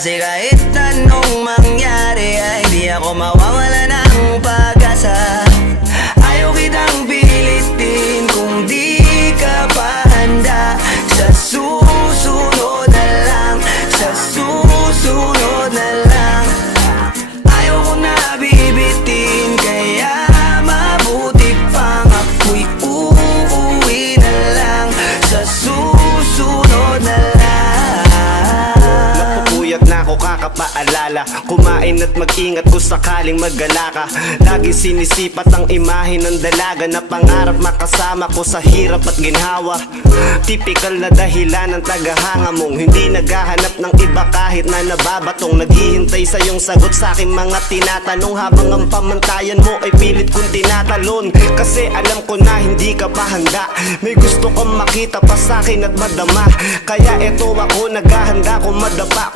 Kasi kahit anong mangyari ay di ako mawawala ng pag-asa. Ayaw kitang pilitin kung di ka pa handa. Sa susunod na lang, sa susunod na lang. Ayaw ko na bibitin, kaya mabuti pang ako'y uuwi na lang. Sa susunod na lang. Napupuyat na ako kakapaalala, kumain at mag-ingat kung sakaling maggala ka. Lagi sinisipat ang imahe ng dalaga na pangarap makasama ko sa hirap at ginhawa. Typical na dahilan ng tagahanga mong hindi naghahanap ng iba kahit na nababatong. Naghihintay sa iyong sagot sa aking mga tinatanong, habang ang pamantayan mo ay pilit kong tinatalon. Kasi alam ko na hindi ka pa handa, may gusto kang makita pa sa akin at madama. Kaya eto ako naghahanda kung madapa